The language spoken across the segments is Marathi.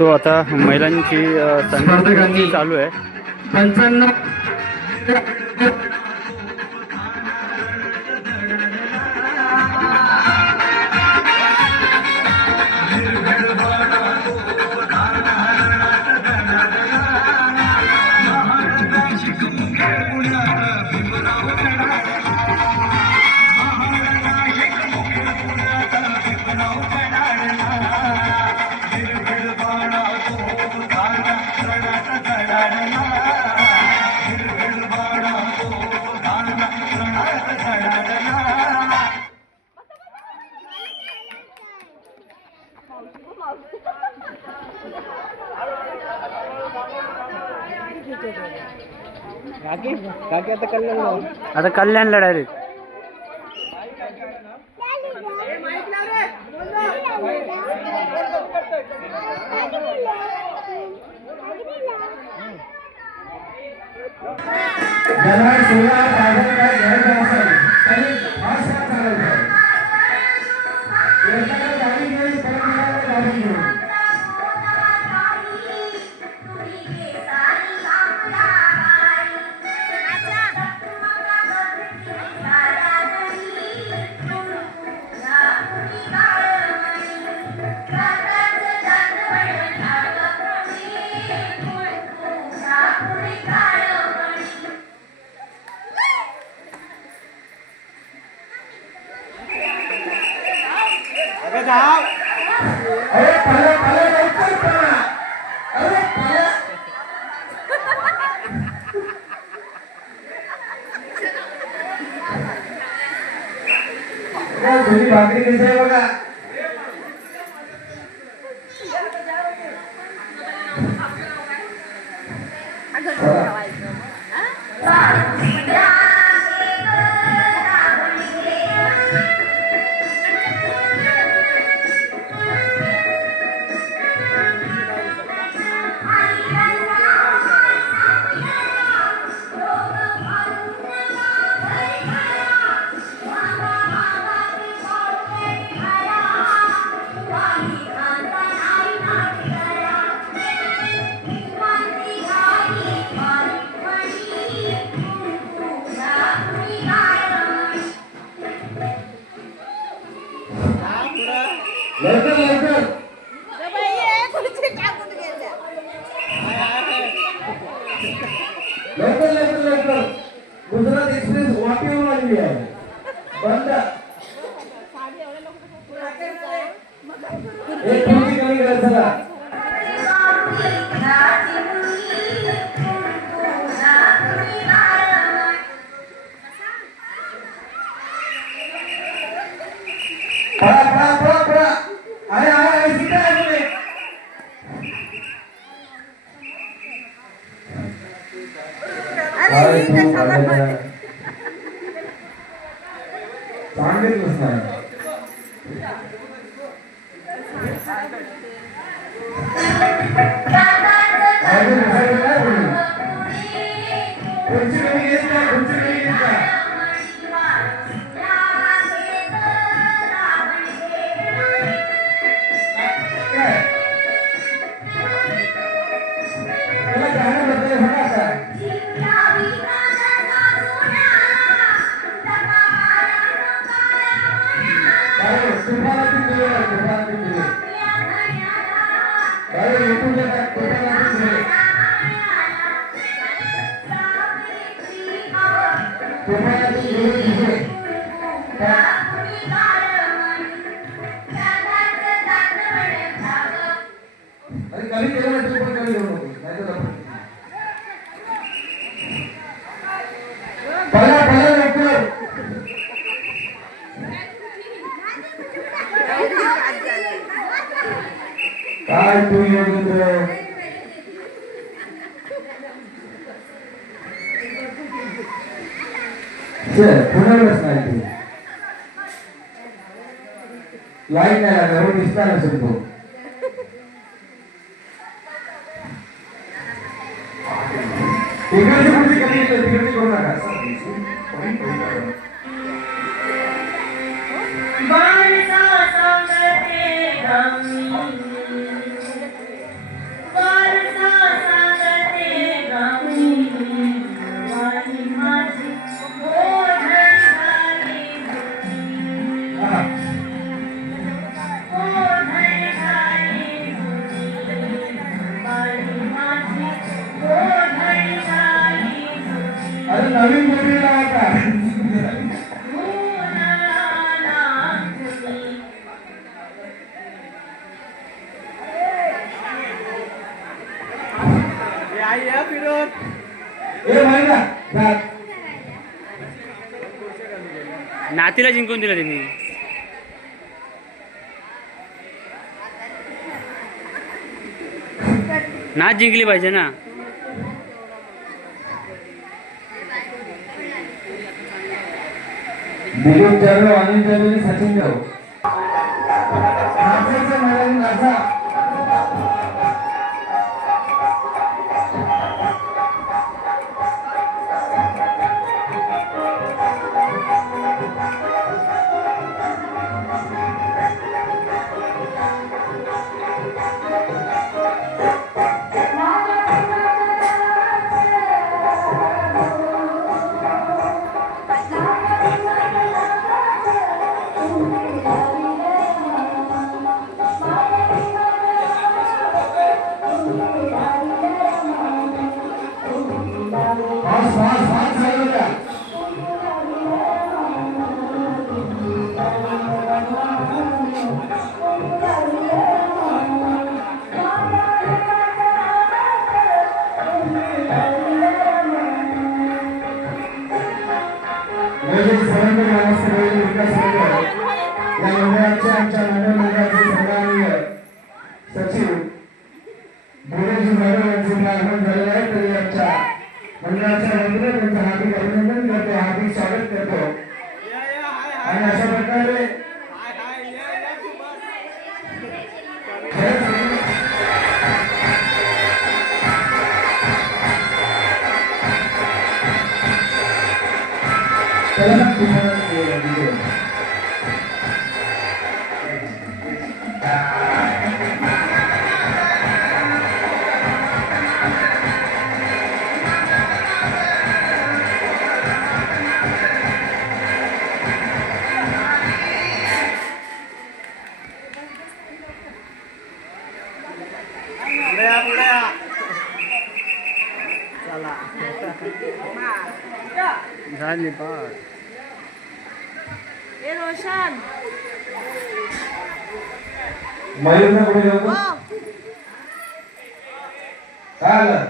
सो आता महिलांची चालू आहे. आता कल्याणला डायरेक्ट ಕಿಟಕಿಗಳಿಗೆ ಧರಿಸಲಾಗಿದೆ சார் புனர்வசனம் ஆயிட்டு లైన్ ఎవరు ఇస్తాను చెప్పు ఇక్కడ नातीला जिंकून दिला त्यांनी नाच जिंकली पाहिजे ना दिलीप जाधव अनिल जाधव आणि सचिन जाधव नाचायचं वैदिक सर्वांना नमस्कार विकास मंडळ या मंडळाचे आमच्या मंडळ मंडळाचे सन्माननीय सचिव भोरेजी यांचे आगमन आहे. तरी आमच्या मंडळाच्या वतीने त्यांचं हार्दिक अभिनंदन करतो. हार्दिक स्वागत करतो. झाली पाच ए रोशन मयूरनं पुढे येऊ का? हो काय आलं?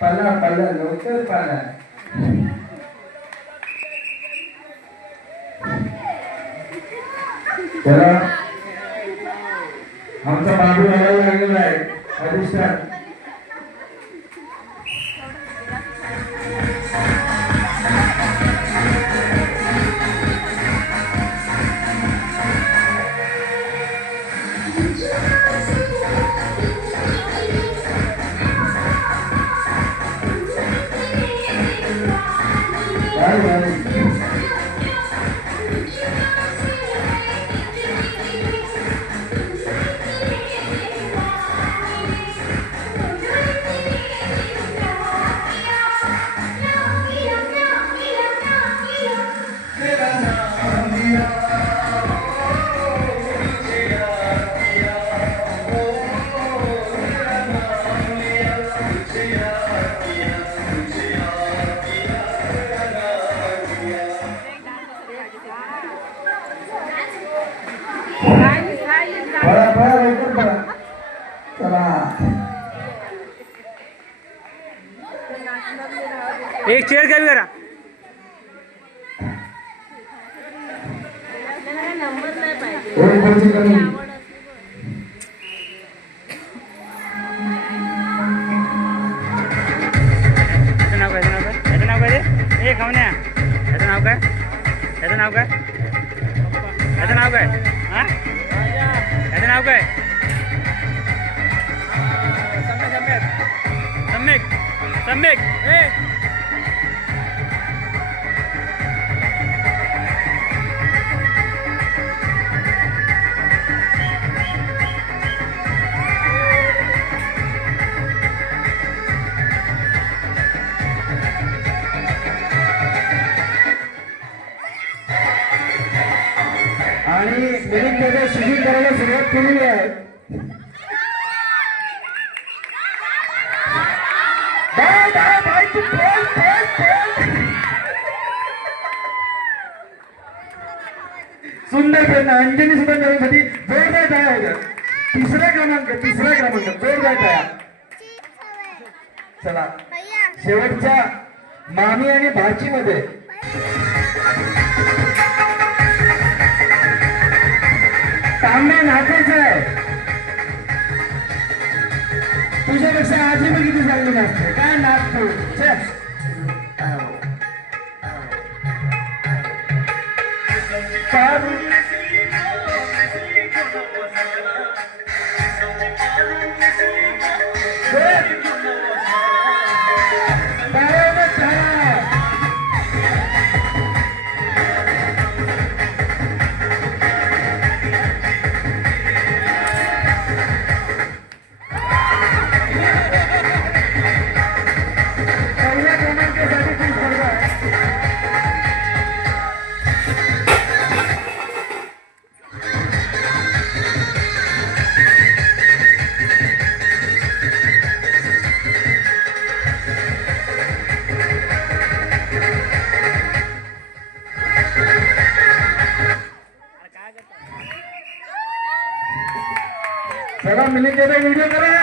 पाला पाला लवकर पाला. त्याला आमचा बाबू लागायला लागलेला आहे. अधिष्ठान एक चेअर कमी करा याचं नाव काय? याचं नाव काय? रे? ए खावण्या याचं नाव काय? याचं नाव काय? याचं नाव काय? याचं नाव काय? सम्यक ए आणि मिलिंद दादा शिबिर करायला सुरुवात केलेली आहे सुंदर प्रयत्न अंजली सुद्धा करण्यासाठी जोरदार टाळ्या होत्या. तिसरा क्रमांक तिसरा क्रमांक. जोरदार टाळ्या. चला. शेवटच्या मामी आणि भाची मध्ये तांबे नाचायचं आहे. तुझ्यापेक्षा आजी बघ किती चांगली नाचते. काय नाचतो. चल. चला मिलिंदचा व्हिडिओ करा.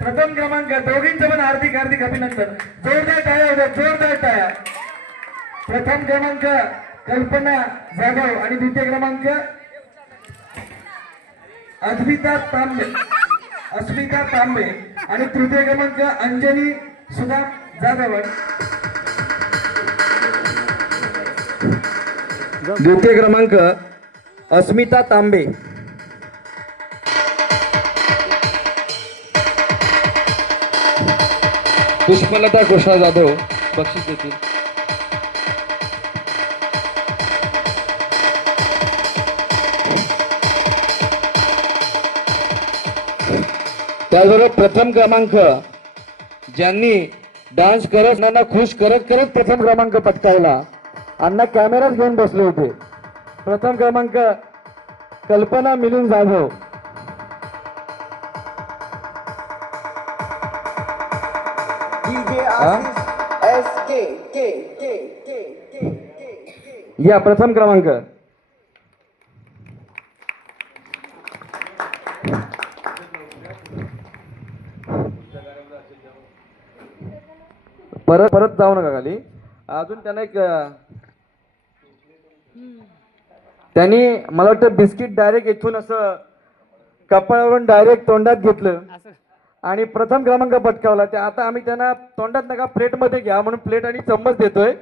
प्रथम क्रमांक दोघींचं पण हार्दिक हार्दिक अभिनंदन. जोरदार टाळ्या होत्या जोरदार टाळ्या. प्रथम क्रमांक कल्पना जाधव आणि द्वितीय क्रमांक अस्मिता तांबे. अस्मिता तांबे आणि तृतीय क्रमांक अंजली सुधा जाधव. द्वितीय क्रमांक अस्मिता तांबे. पुष्पलता कृष्णा जाधव बक्षीस देतील. त्याचबरोबर प्रथम क्रमांक ज्यांनी डान्स करत नाना खुश करत करत प्रथम क्रमांक पटकावला. अण्णा कॅमेराच घेऊन बसले होते. प्रथम क्रमांक कल्पना मिलिंद जाधव. या प्रथम क्रमांक. परत परत जाऊ नका खाली. अजून त्यांना एक त्यांनी मला वाटतं बिस्किट डायरेक्ट इथून असं कपाळावरून डायरेक्ट तोंडात घेतलं. आणि प्रथम क्रमांक पटकावला. ते आता आम्ही त्यांना तोंडात नका प्लेटमध्ये घ्या म्हणून प्लेट आणि चम्मच देतोय.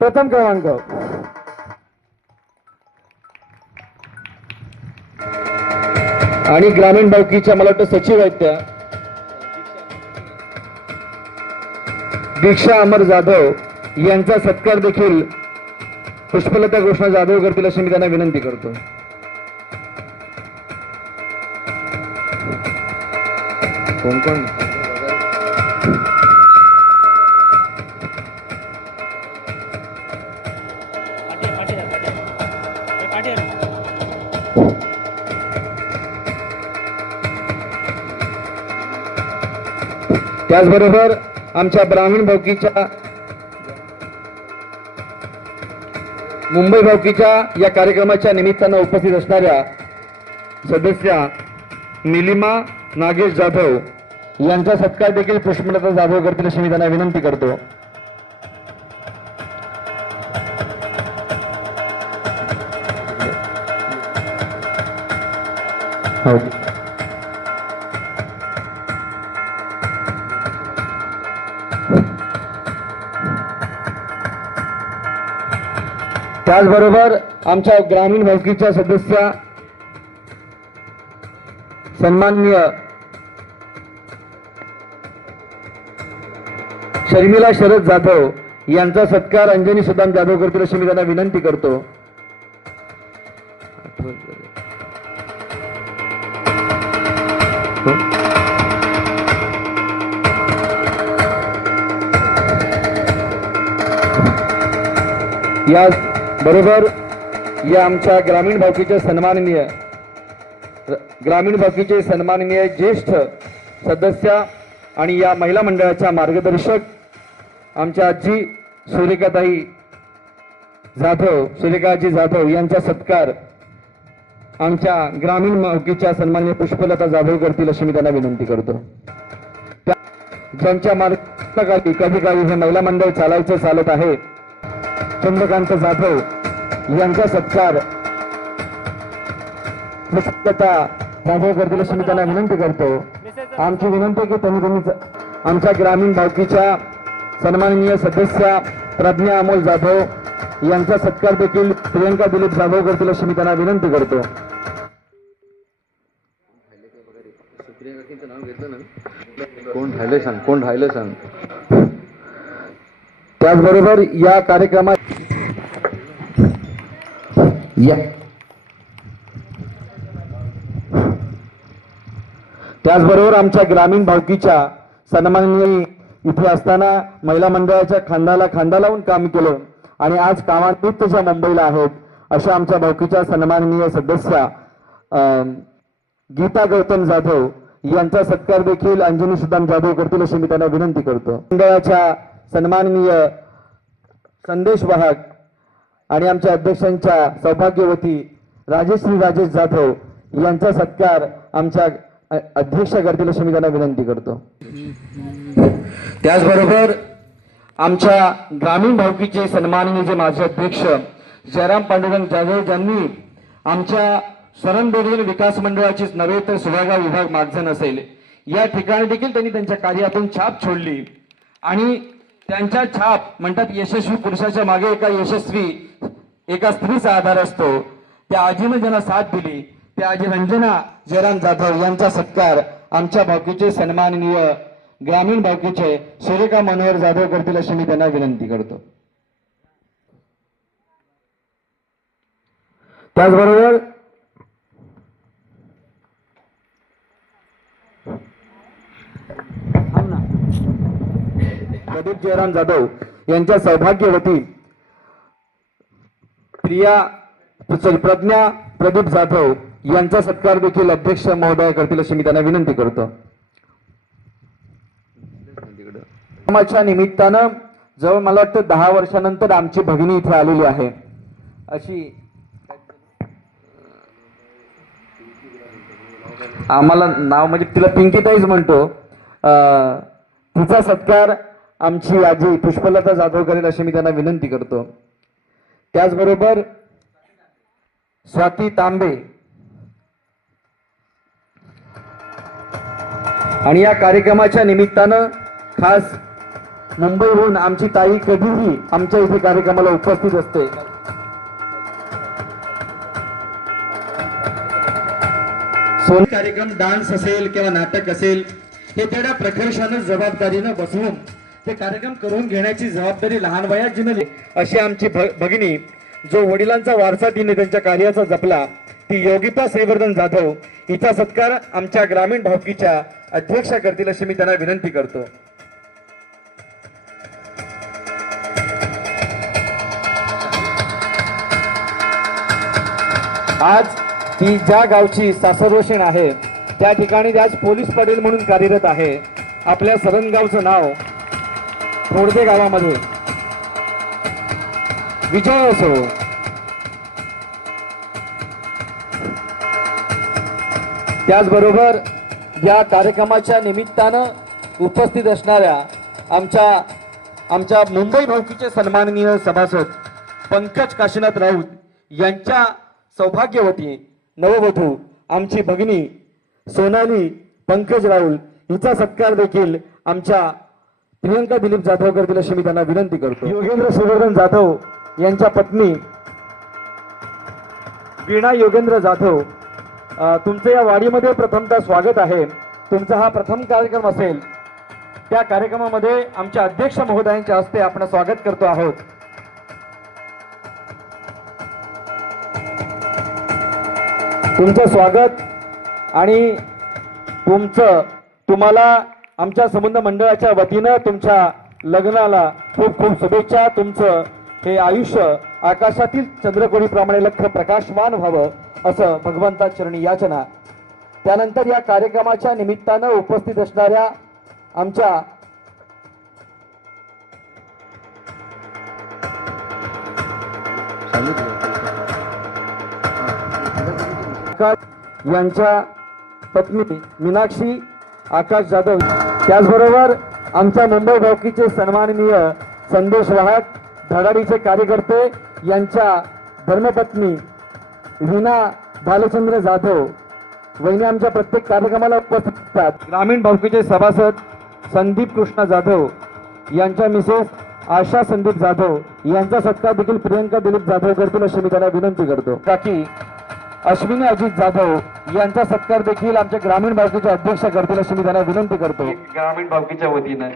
प्रथम क्रमांक. आणि ग्रामीण बँकेच्या मला वाटतं सचिव आहेत त्या. दीक्षा अमर जाधव यांचा सत्कार देखील पुष्पलता कृष्ण जाधव करतील अशी मी त्यांना विनंती करतो. कोण कोण त्याचबरोबर आमच्या ब्राह्मण भौकीच्या मुंबई भौकीच्या या कार्यक्रमाच्या निमित्तानं उपस्थित असणाऱ्या सदस्या निलिमा नागेश जाधव यांचा सत्कार देखील पुष्पलता जाधव करतील अशी मी त्यांना विनंती करतो. हो. त्याचबरोबर आमच्या ग्रामीण भावकीच्या सदस्या सन्माननीय शर्मिला शरद जाधव यांचा सत्कार अंजनी सुदाम जाधव करतील अशी मी त्यांना विनंती करतो. या बरोबर या आमच्या ग्रामीण भावकीच्या सन्माननीय ग्रामीण बाकीचे सन्माननीय ज्येष्ठ सदस्य आणि या महिला मंडळाच्या मार्गदर्शक आमच्या आजी सूर्यकाताई जाधव सूर्यकाजी जाधव यांचा सत्कार आमच्या ग्रामीण भावकीच्या सन्माननीय पुष्पलता जाधव करतील अशी मी त्यांना विनंती करतो. ज्यांच्या मार्गाखाली कधी काही हे महिला मंडळ चालायचं चालत आहे चंद्रकांत जाधव यांचा सत्कार मी जाधव करतील गर्दीला समितीला विनंती करतो. आमची विनंती आहे की त्यांनी तुम्ही आमच्या ग्रामीण भावकीच्या सन्माननीय सदस्या प्रज्ञा अमोल जाधव यांचा सत्कार देखील प्रियंका दिलीप जाधव गर्दीला समितीला विनंती करतो. कोण राहिलं सांग कोण राहिलं सांग. त्याचबरोबर या कार्यक्रमात या त्याचबरोबर आमच्या ग्रामीण भावकीच्या सन्माननीय इथे असताना महिला मंडळाच्या खांदाला खांदा लावून काम केलं आणि आज कामानिमित्त ज्या मुंबईला आहेत अशा आमच्या भावकीच्या सन्माननीय सदस्या गीता गौतम जाधव यांचा सत्कार देखील अंजनी सुदाम जाधव करतील अशी मी त्यांना विनंती करतो. मंडळाच्या सन्माननीय संदेश वाहक आणि आमच्या अध्यक्षांच्या सौभाग्यवती राजेश्री राजेश जाधव यांचा सत्कार आमच्या अध्यक्ष करतील अशी मी त्यांना विनंती करतो. त्याचबरोबर आमच्या ग्रामीण भावकीचे सन्माननीय जे माझे अध्यक्ष जयराम पांडुरंग जाधव यांनी आमच्या शरणबोधन विकास मंडळाचीच नव्हे तर सुभागाव विभाग मागजन असेल या ठिकाणी देखील त्यांनी त्यांच्या कार्यातून छाप छोडली. आणि त्यांच्या छाप म्हणतात यशस्वी पुरुषाच्या मागे एका यशस्वी एका स्त्रीचा आधार असतो. त्या आजीनं ज्यांना साथ दिली त्याजी रंजना जयराम जाधव यांचा सत्कार आमच्या भावकीचे सन्माननीय ग्रामीण भावकीचे सुरेखा मनोहर जाधव करतील अशी मी त्यांना विनंती करतो. त्याचबरोबर प्रदीप जयराम जाधव यांच्या सौभाग्यवती प्रिया प्रज्ञा प्रदीप जाधव यांचा सत्कार देखील अध्यक्ष महोदय करतील अशी मी त्यांना विनंती करतो. कामाच्या निमित्तानं जवळ मला वाटतं दहा वर्षानंतर आमची भगिनी इथे आलेली आहे. अशी आम्हाला नाव म्हणजे तिला पिंकीताईच म्हणतो. तिचा सत्कार आमची आजी पुष्पलता जाधव करेल अशी मी त्यांना विनंती करतो. त्याचबरोबर स्वाती तांबे. आणि या कार्यक्रमाच्या निमित्तानं खास मुंबईहून आमची ताई कधीही आमच्या इथे कार्यक्रमाला उपस्थित असते. सोन कार्यक्रम डान्स असेल किंवा नाटक असेल हे तेवढ्या प्रकर्षानं जबाबदारीनं बसवून ते कार्यक्रम करून घेण्याची जबाबदारी लहान वयात जिनली अशी आमची भगिनी जो वडिलांचा वारसा तिने त्यांच्या कार्याचा जपला ती योगिता श्रीवर्धन जाधव हिचा सत्कार आमच्या ग्रामीण भावकीच्या अध्यक्ष करतील अशी मी त्यांना विनंती करतो. आज ती ज्या गावची सासरवशीण आहे त्या ठिकाणी आज पोलीस पाटील म्हणून कार्यरत आहे. आपल्या सरनगावचं नाव थोडदे गावामध्ये. विजय असो त्याचबरोबर या कार्यक्रमाच्या निमित्तानं उपस्थित असणाऱ्या आमच्या आमच्या मुंबई भाऊकीचे सन्माननीय सभासद पंकज काशीनाथ राऊत यांच्या सौभाग्यवती नववधू आमची भगिनी सोनाली पंकज राऊत हिचा सत्कार देखील आमच्या प्रियंका दिलीप जाधव करतील अशी मी त्यांना विनंती करतो. योगेंद्र सुवर्धन जाधव यांच्या पत्नी वीणा योगेंद्र जाधव तुमचं या वाडीमध्ये प्रथमतः स्वागत आहे. तुमचा हा प्रथम कार्यक्रम असेल. त्या कार्यक्रमामध्ये आमच्या अध्यक्ष महोदयांच्या हस्ते आपण स्वागत करतो आहोत. तुमचं स्वागत आणि तुमचं तुम्हाला आमच्या संबंध मंडळाच्या वतीनं तुमच्या लग्नाला खूप खूप शुभेच्छा. तुमचं हे आयुष्य आकाशातील चंद्रकोरीप्रमाणे लख प्रकाशमान व्हावं असं भगवंता चरणी याचना. त्यानंतर या कार्यक्रमाच्या निमित्तानं उपस्थित असणाऱ्या आमच्या यांच्या पत्नी मीनाक्षी आकाश जाधव. त्याचबरोबर आमच्या मुंबई भावकीचे सन्माननीय संदेश वाहक धडाडीचे कार्यकर्ते यांच्या धर्मपत्नी वीणा भालचंद्र जाधव वहिनी आमच्या प्रत्येक कार्यक्रमाला उपस्थित असतात. ग्रामीण भावकीचे सभासद संदीप कृष्ण जाधव यांच्या मिसेस आशा संदीप जाधव यांचा सत्कार देखील प्रियंका दिलीप जाधव करतील अशी मी त्यांना विनंती करतो. काकी अश्विनी अजित जाधव यांचा सत्कार देखील आमच्या ग्रामीण भावकीचे अध्यक्ष करतील अशी मी त्यांना विनंती करतो. ग्रामीण भावकीच्या वतीनं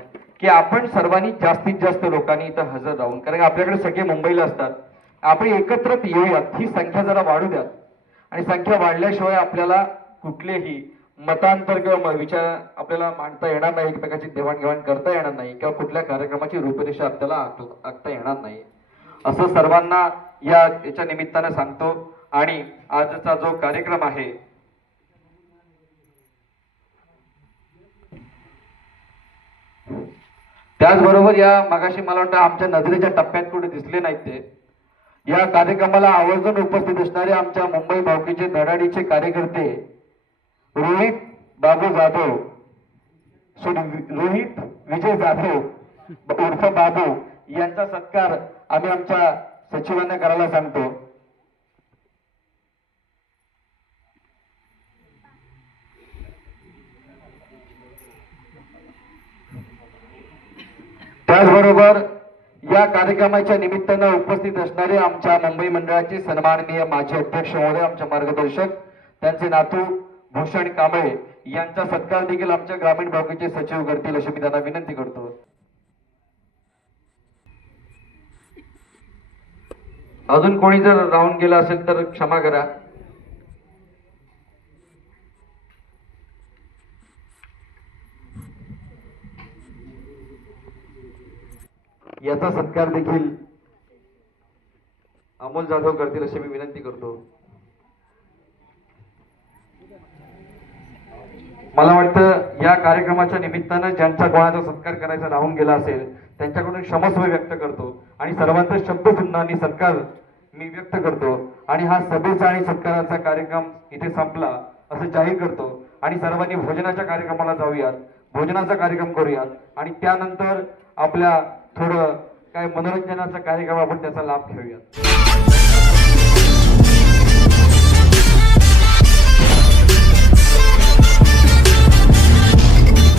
की आपण सर्वांनी जास्तीत जास्त लोकांनी इथं हजर राहून कारण आपल्याकडे सगळे मुंबईला असतात आपण एकत्रित येऊयात ही संख्या जरा वाढू द्यात. आणि संख्या वाढल्याशिवाय आपल्याला कुठलेही मतांतर किंवा विचार आपल्याला मांडता येणार नाही एकमेकाची देवाणघेवाण करता येणार नाही किंवा कुठल्या कार्यक्रमाची रूपरेषा आपल्याला आखता येणार नाही. असं सर्वांना या याच्या निमित्तानं सांगतो. आणि आजचा जो कार्यक्रम आहे त्याचबरोबर या मगाशी मला वाटतं आमच्या नजरेच्या टप्प्यात कुठे दिसले नाहीत ते. या कार्यक्रमाला आवर्जून उपस्थित असणारे आमच्या मुंबई भावकीचे धडाडीचे कार्यकर्ते रोहित बाबू जाधव. सॉरी रोहित विजय जाधव उर्फ बाबू यांचा सत्कार आम्ही आमच्या सचिवांना करायला सांगतो. त्याचबरोबर या कार्यक्रमाच्या निमित्तानं उपस्थित असणारे आमच्या मुंबई मंडळाचे सन्माननीय माजी अध्यक्ष महोदय आमचे मार्गदर्शक त्यांचे नातू भूषण कांबळे यांचा सत्कार देखील आमच्या ग्रामीण भागाचे सचिव करतील अशी मी त्यांना विनंती करतो. अजून कोणी जर राहून गेला असेल तर क्षमा करा. याचा सत्कार देखील अमोल जाधव करतील अशी मी विनंती करतो. मला वाटतं या कार्यक्रमाच्या निमित्तानं ज्यांच्या कोणाचा सत्कार करायचा राहून गेला असेल त्यांच्याकडून क्षमस्व व्यक्त करतो आणि सर्वांचा शब्द आणि सत्कार मी व्यक्त करतो आणि हा सभेचा आणि सत्काराचा कार्यक्रम इथे संपला असं जाहीर करतो. आणि सर्वांनी भोजनाच्या कार्यक्रमाला जाऊयात भोजनाचा कार्यक्रम करूयात आणि त्यानंतर आपल्या थोडं काय मनोरंजनाचा कार्यक्रम आपण त्याचा लाभ घेऊयात.